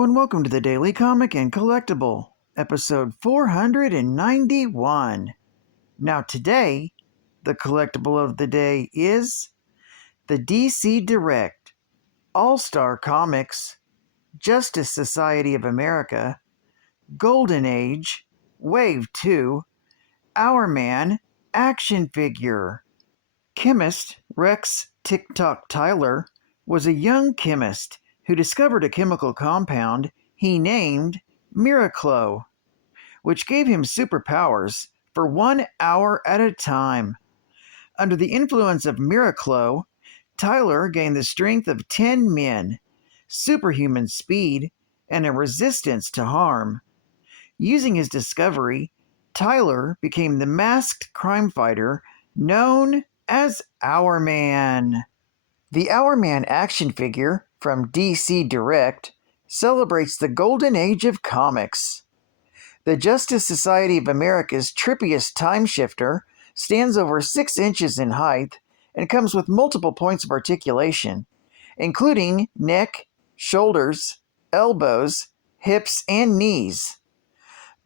Hello and welcome to the Daily Comic and Collectible, episode 491. Now today, the collectible of the day is the DC Direct, All-Star Comics, Justice Society of America, Golden Age, Wave 2, Hourman action figure. Chemist Rex TikTok Tyler was a young chemist who discovered a chemical compound he named Miraclo, which gave him superpowers for 1 hour at a time. Under the influence of Miraclo, Tyler gained the strength of 10 men, superhuman speed, and a resistance to harm. Using his discovery, Tyler became the masked crime fighter known as Hourman. The Hourman action figure from DC Direct celebrates the golden age of comics. The Justice Society of America's trippiest time shifter stands over 6 inches in height and comes with multiple points of articulation, including neck, shoulders, elbows, hips, and knees.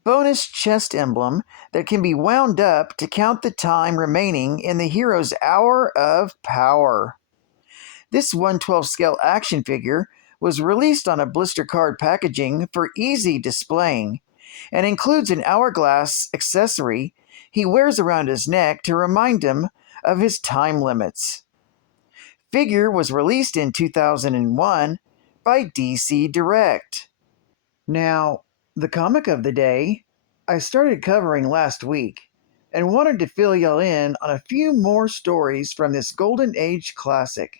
Bonus chest emblem that can be wound up to count the time remaining in the hero's hour of power. This 1/12 scale action figure was released on a blister card packaging for easy displaying and includes an hourglass accessory he wears around his neck to remind him of his time limits. Figure was released in 2001 by DC Direct. Now, the comic of the day I started covering last week and wanted to fill y'all in on a few more stories from this Golden Age classic.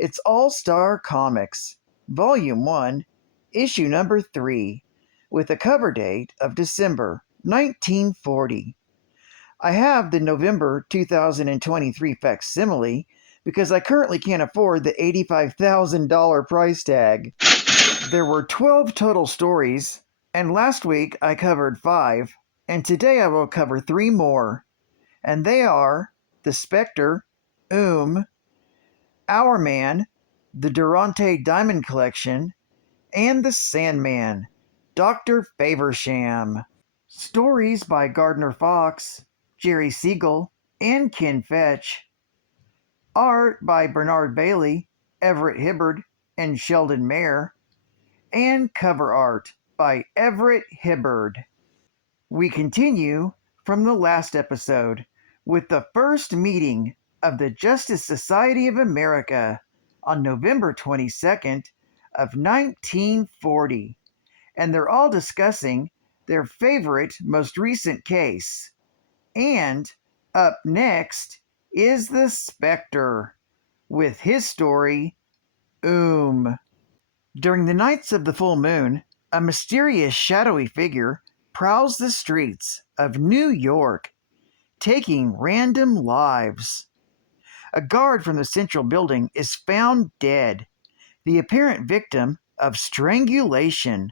It's All-Star Comics, Volume 1, Issue Number 3, with a cover date of December 1940. I have the November 2023 facsimile because I currently can't afford the $85,000 price tag. There were 12 total stories, and last week I covered 5, and today I will cover 3 more, and they are The Spectre, Hourman, the Durante Diamond Collection, and The Sandman, Dr. Faversham. Stories by Gardner Fox, Jerry Siegel, and Ken Fetch. Art by Bernard Bailey, Everett Hibbard, and Sheldon Mayer. And cover art by Everett Hibbard. We continue from the last episode with the first meeting of the Justice Society of America on November 22nd of 1940, and they're all discussing their favorite most recent case. And up next is the Spectre with his story, During the nights of the full moon, a mysterious shadowy figure prowls the streets of New York, taking random lives. A guard from the central building is found dead, the apparent victim of strangulation.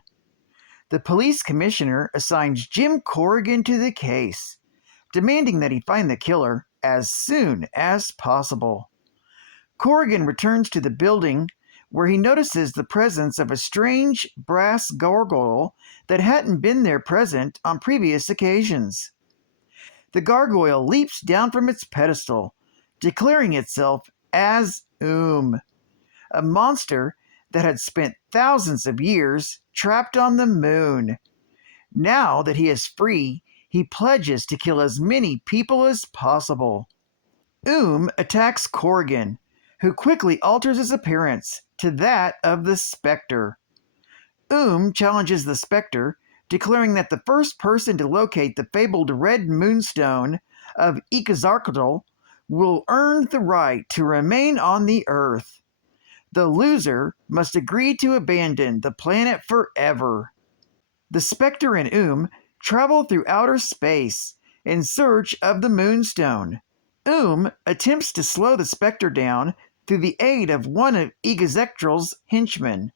The police commissioner assigns Jim Corrigan to the case, demanding that he find the killer as soon as possible. Corrigan returns to the building where he notices the presence of a strange brass gargoyle that hadn't been there present on previous occasions. The gargoyle leaps down from its pedestal, declaring itself as a monster that had spent thousands of years trapped on the moon. Now that he is free, he pledges to kill as many people as possible. Attacks Corrigan, who quickly alters his appearance to that of the Spectre. Challenges the Spectre, declaring that the first person to locate the fabled red moonstone of Quetzalcoatl will earn the right to remain on the Earth. The loser must agree to abandon the planet forever. The Spectre and travel through outer space in search of the moonstone. Attempts to slow the Spectre down through the aid of one of Quetzalcoatl's henchmen.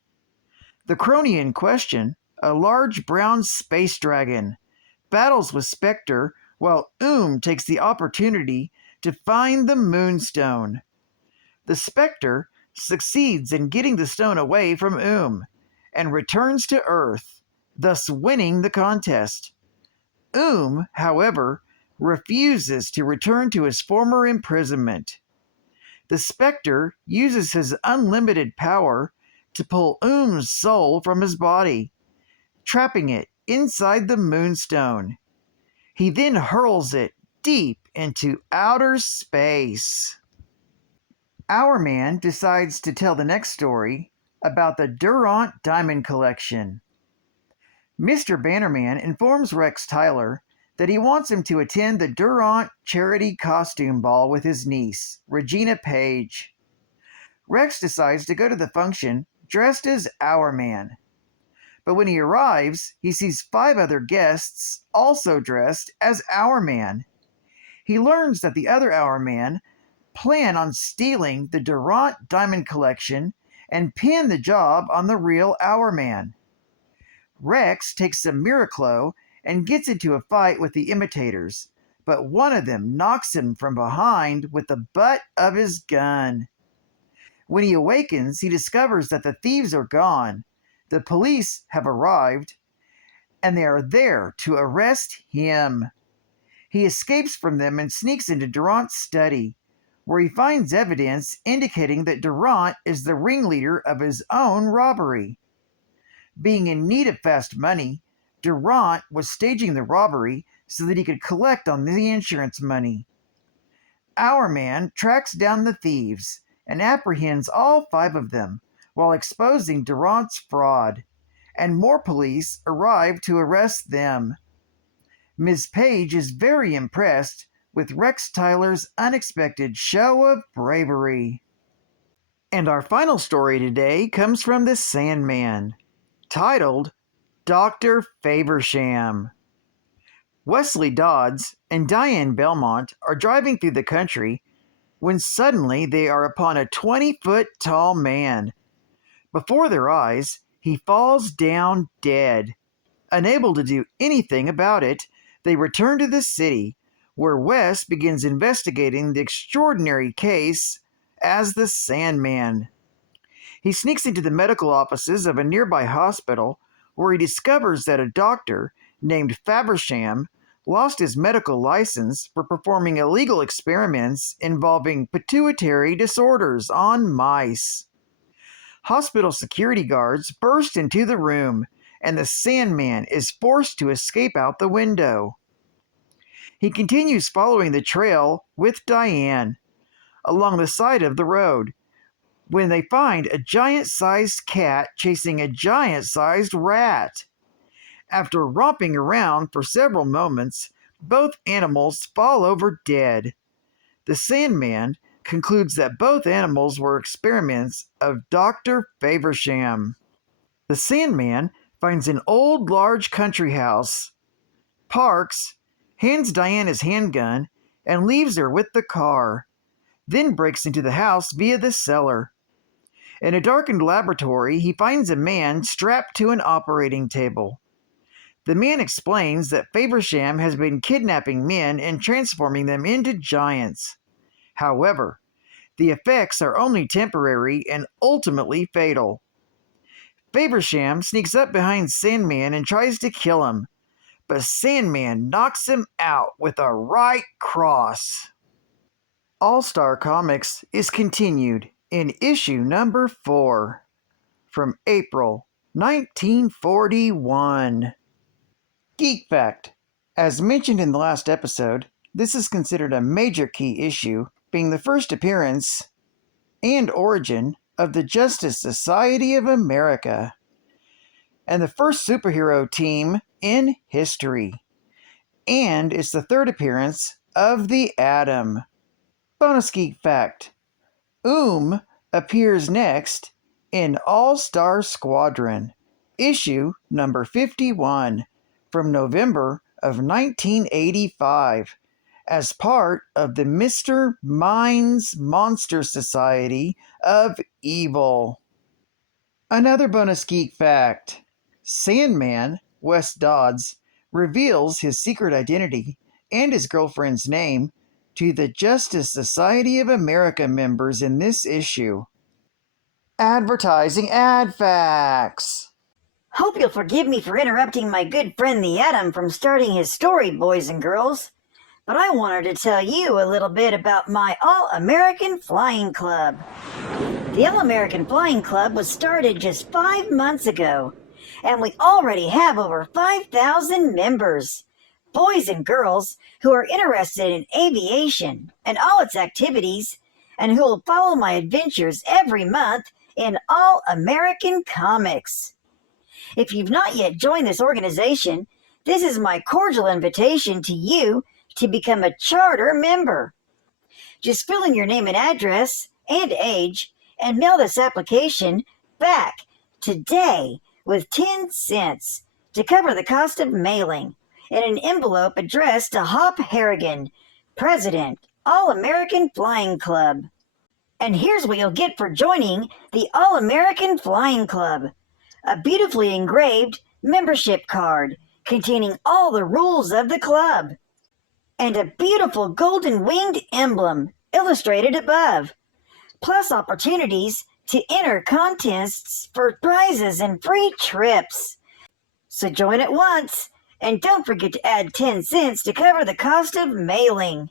The crony in question, a large brown space dragon, battles with Spectre while takes the opportunity to find the moonstone. The Spectre succeeds in getting the stone away from and returns to Earth, thus winning the contest. However, refuses to return to his former imprisonment. The Spectre uses his unlimited power to pull Oom's soul from his body, trapping it inside the Moonstone. He then hurls it deep into outer space. Hourman decides to tell the next story about the Durant Diamond Collection. Mr. Bannerman informs Rex Tyler that he wants him to attend the Durant Charity Costume Ball with his niece, Regina Page. Rex decides to go to the function dressed as Hourman. But when he arrives, he sees 5 other guests also dressed as Hourman. He learns that the other Hourman plan on stealing the Durant Diamond Collection and pin the job on the real Hourman. Rex takes some Miraclo and gets into a fight with the imitators, but one of them knocks him from behind with the butt of his gun. When he awakens, he discovers that the thieves are gone, the police have arrived, and they are there to arrest him. He escapes from them and sneaks into Durant's study, where he finds evidence indicating that Durant is the ringleader of his own robbery. Being in need of fast money, Durant was staging the robbery so that he could collect on the insurance money. Hourman tracks down the thieves and apprehends all 5 of them while exposing Durant's fraud, and more police arrive to arrest them. Ms. Page is very impressed with Rex Tyler's unexpected show of bravery. And our final story today comes from the Sandman, titled Dr. Faversham. Wesley Dodds and Diane Belmont are driving through the country when suddenly they are upon a 20-foot tall man. Before their eyes, he falls down dead. Unable to do anything about it, they return to the city, where Wes begins investigating the extraordinary case as the Sandman. He sneaks into the medical offices of a nearby hospital, where he discovers that a doctor named Faversham lost his medical license for performing illegal experiments involving pituitary disorders on mice. Hospital security guards burst into the room, and the Sandman is forced to escape out the window. He continues following the trail with Diane along the side of the road when they find a giant-sized cat chasing a giant-sized rat. After romping around for several moments, both animals fall over dead. The Sandman concludes that both animals were experiments of Dr. Faversham. The Sandman finds an old large country house, parks, hands Diane his handgun, and leaves her with the car, then breaks into the house via the cellar. In a darkened laboratory, he finds a man strapped to an operating table. The man explains that Faversham has been kidnapping men and transforming them into giants. However, the effects are only temporary and ultimately fatal. Faversham sneaks up behind Sandman and tries to kill him, but Sandman knocks him out with a right cross. All-Star Comics is continued in issue number 4 from April 1941. Geek Fact: as mentioned in the last episode, this is considered a major key issue, being the first appearance and origin of the Justice Society of America, and the first superhero team in history. And it's the 3rd appearance of the Atom. Bonus Geek Fact: appears next in All-Star Squadron, issue number 51, from November of 1985, as part of the Mr. Mind's Monster Society of Evil. Another bonus geek fact: Sandman, Wes Dodds, reveals his secret identity and his girlfriend's name to the Justice Society of America members in this issue. Advertising ad facts. Hope you'll forgive me for interrupting my good friend the Atom from starting his story, boys and girls. But I wanted to tell you a little bit about my All-American Flying Club. The All-American Flying Club was started just 5 months ago, and we already have over 5,000 members. Boys and girls who are interested in aviation and all its activities, and who will follow my adventures every month in All-American Comics. If you've not yet joined this organization, this is my cordial invitation to you to become a charter member. Just fill in your name and address and age and mail this application back today with 10 cents to cover the cost of mailing in an envelope addressed to Hop Harrigan, President, All-American Flying Club. And here's what you'll get for joining the All-American Flying Club: a beautifully engraved membership card containing all the rules of the club, and a beautiful golden winged emblem illustrated above, plus opportunities to enter contests for prizes and free trips. So join at once, and don't forget to add 10 cents to cover the cost of mailing.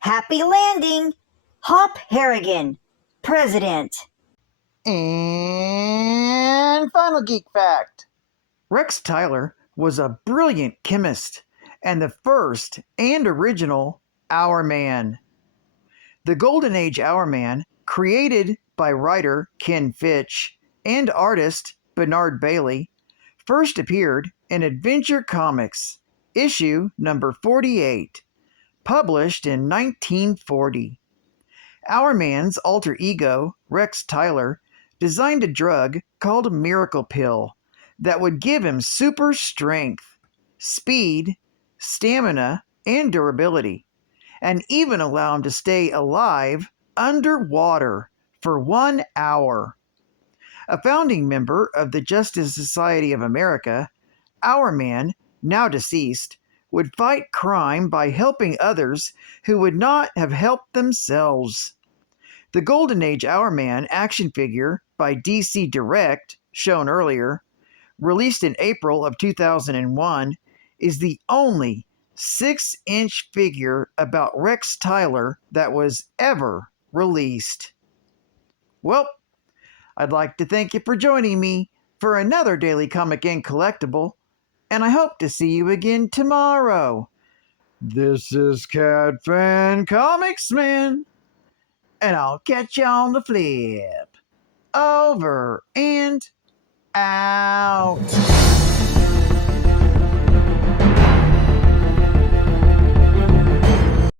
Happy landing! Hop Harrigan, President. And final geek fact. Rex Tyler was a brilliant chemist and the first and original Hourman. The Golden Age Hourman, created by writer Ken Fitch and artist Bernard Bailey, first appeared in Adventure Comics, issue number 48, published in 1940. Hourman's alter ego, Rex Tyler, designed a drug called Miracle Pill that would give him super strength, speed, stamina, and durability, and even allow him to stay alive underwater for 1 hour. A founding member of the Justice Society of America, Hourman, now deceased, would fight crime by helping others who would not have helped themselves. The Golden Age Hourman action figure by DC Direct, shown earlier, released in April of 2001, is the only 6-inch figure about Rex Tyler that was ever released. Well, I'd like to thank you for joining me for another Daily Comic and Collectible, and I hope to see you again tomorrow. This is Cat Fan Comics Man, and I'll catch you on the flip. Over and out.